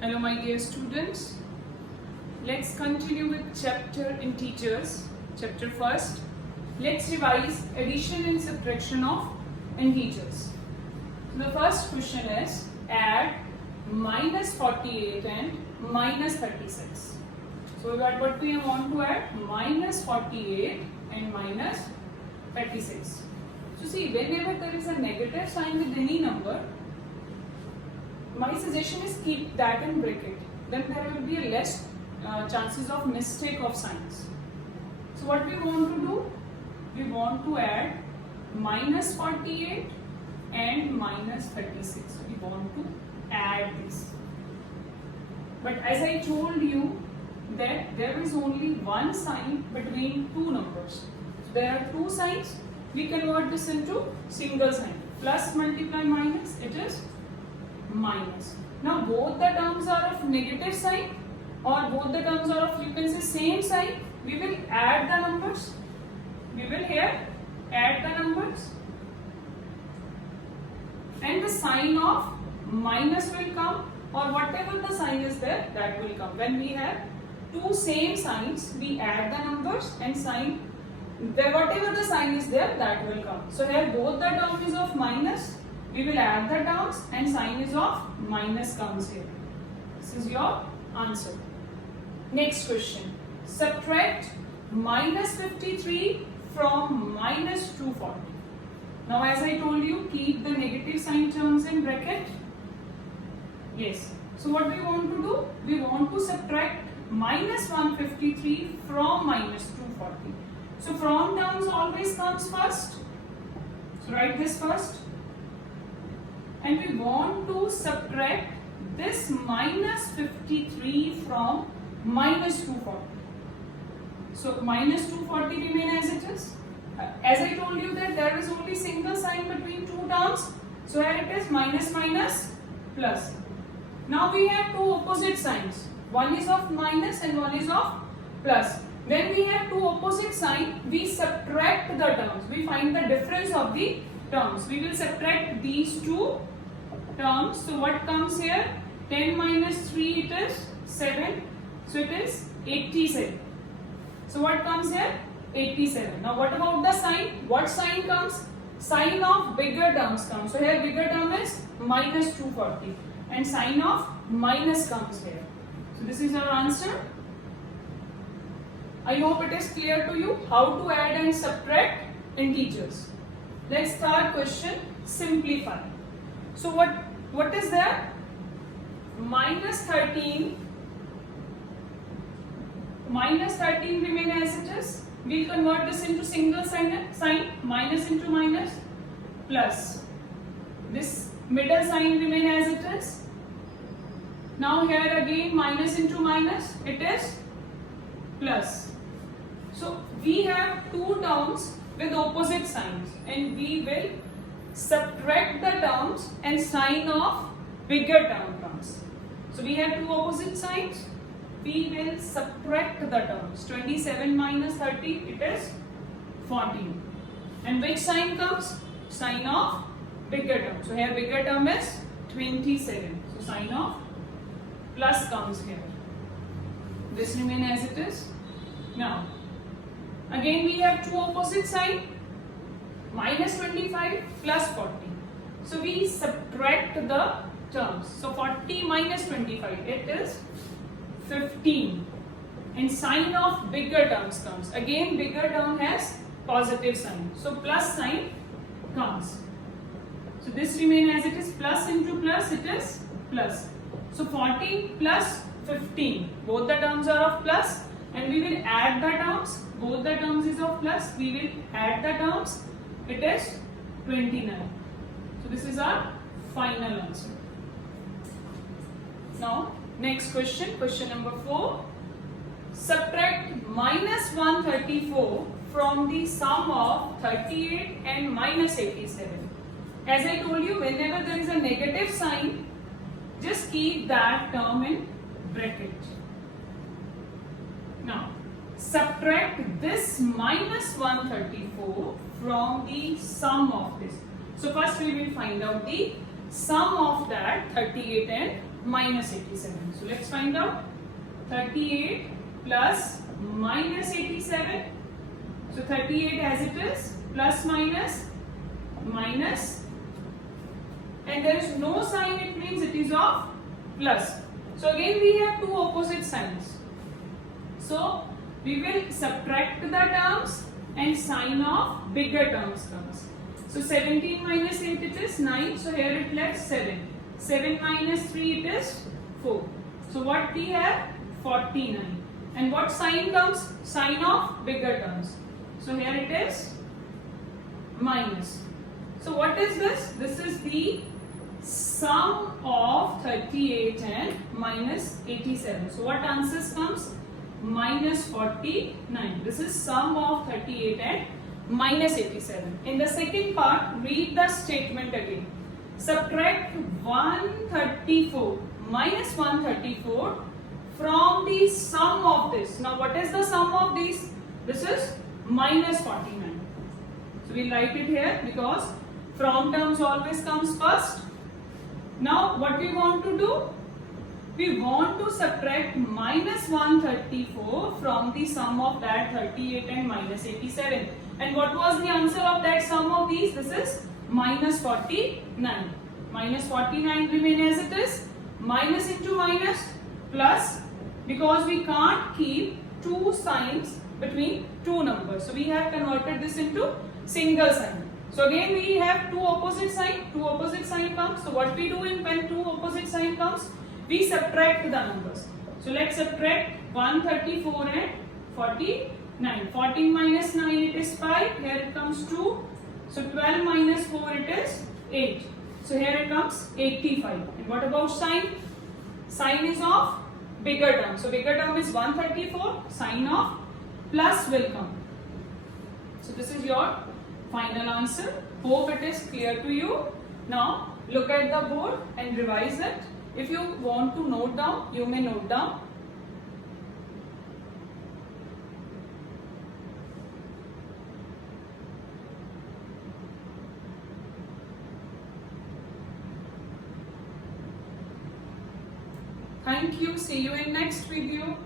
Hello my dear students. Let's continue with chapter integers. Chapter first. Let's revise addition and subtraction of integers. So the first question is add minus 48 and minus 36. So what we want to add? Minus 48 and minus 36. So see, whenever there is a negative sign with any number, my suggestion is keep that in bracket. Then there will be a less chances of mistake of signs. So what we want to do? We want to add minus 48 and minus 36. We want to add this. But as I told you that there is only one sign between two numbers. So there are two signs. We convert this into single sign. Plus multiply minus, it is minus. Now both the terms are of negative sign or both the terms are of, you can say, same sign. We will add the numbers. We will here add the numbers. And the sign of minus will come, or whatever the sign is there, that will come. When we have two same signs, we add the numbers and sign, whatever the sign is there, that will come. So here both the term is of minus, we will add the terms and sign is of minus comes here. This is your answer. Next question. Subtract minus 53 from minus 240. Now as I told you, keep the negative sign terms in bracket. Yes. So what we want to do? We want to subtract minus 153 from minus 240. So from terms always comes first. So write this first. And we want to subtract this minus 53 from minus 240. So minus 240 remain as it is. As I told you that there is only single sign between two terms. So here it is minus minus plus. Now we have two opposite signs. One is of minus and one is of plus. When we have two opposite signs, we subtract the terms. We find the difference of the terms. We will subtract these two terms. So what comes here? 10 minus 3, it is 7. So it is 87. So what comes here? 87. Now what about the sign? What sign comes? Sign of bigger terms comes. So here bigger term is minus 240 and sign of minus comes here. So this is our answer. I hope it is clear to you how to add and subtract integers. Let's start question simplify. So what is there? Minus 13 remain as it is. We'll convert this into single sign, minus into minus, plus. This middle sign remain as it is. Now here again minus into minus, it is plus. So we have two terms with opposite signs and we will subtract the terms and sign off bigger term comes. So we have two opposite signs. We will subtract the terms. 27 minus 30, it is 14. And which sign comes? Sign of bigger term. So here bigger term is 27. So sign of plus comes here. This remain as it is. Now, again we have two opposite sign. Minus 25 plus 40. So we subtract the terms. So 40 minus 25, it is 15. And sign of bigger terms comes. Again bigger term has positive sign. So plus sign comes. So this remain as it is. Plus into plus, it is plus. So 40 plus 15. Both the terms are of plus and we will add the terms. Both the terms is of plus. We will add the terms. It is 29. So this is our final answer. Now next question, question number 4. Subtract minus 134 from the sum of 38 and minus 87. As I told you, whenever there is a negative sign, just keep that term in bracket. Now subtract this minus 134 from the sum of this. So first we will find out the sum of that 38 and minus 87. So let's find out. 38 plus minus 87. So 38 as it is, plus minus, minus, and there is no sign, it means it is of plus. So again we have two opposite signs. So we will subtract the terms and sign of bigger terms comes. So 17 minus 8 it is 9. So here it left 7. 7 minus 3 it is 4. So what we have? 49. And what sign comes? Sign of bigger terms. So here it is minus. So what is this? This is the sum of 38 and minus 87. So what answers comes? Minus 49. This is sum of 38 and minus 87. In the second part, read the statement again. Subtract 134 minus 134 from the sum of this. Now what is the sum of these? This is minus 49. So we'll write it here because from terms always comes first. Now what we want to do? We want to subtract minus 134 from the sum of that 38 and minus 87. And what was the answer of that sum of these? This is minus 49. Minus 49 remain as it is. Minus into minus plus, because we can't keep two signs between two numbers. So we have converted this into single sign. So again we have two opposite sign. Two opposite sign comes. So what we do when two opposite sign comes? We subtract the numbers. So let's subtract 134 and 49. 14 minus 9 it is 5. Here it comes 2. So 12 minus 4 it is 8. So here it comes 85. And what about sign? Sign is of bigger term. So bigger term is 134. Sign of plus will come. So this is your final answer. Hope it is clear to you. Now look at the board and revise it. If you want to note down, you may note down. Thank you. See you in next video.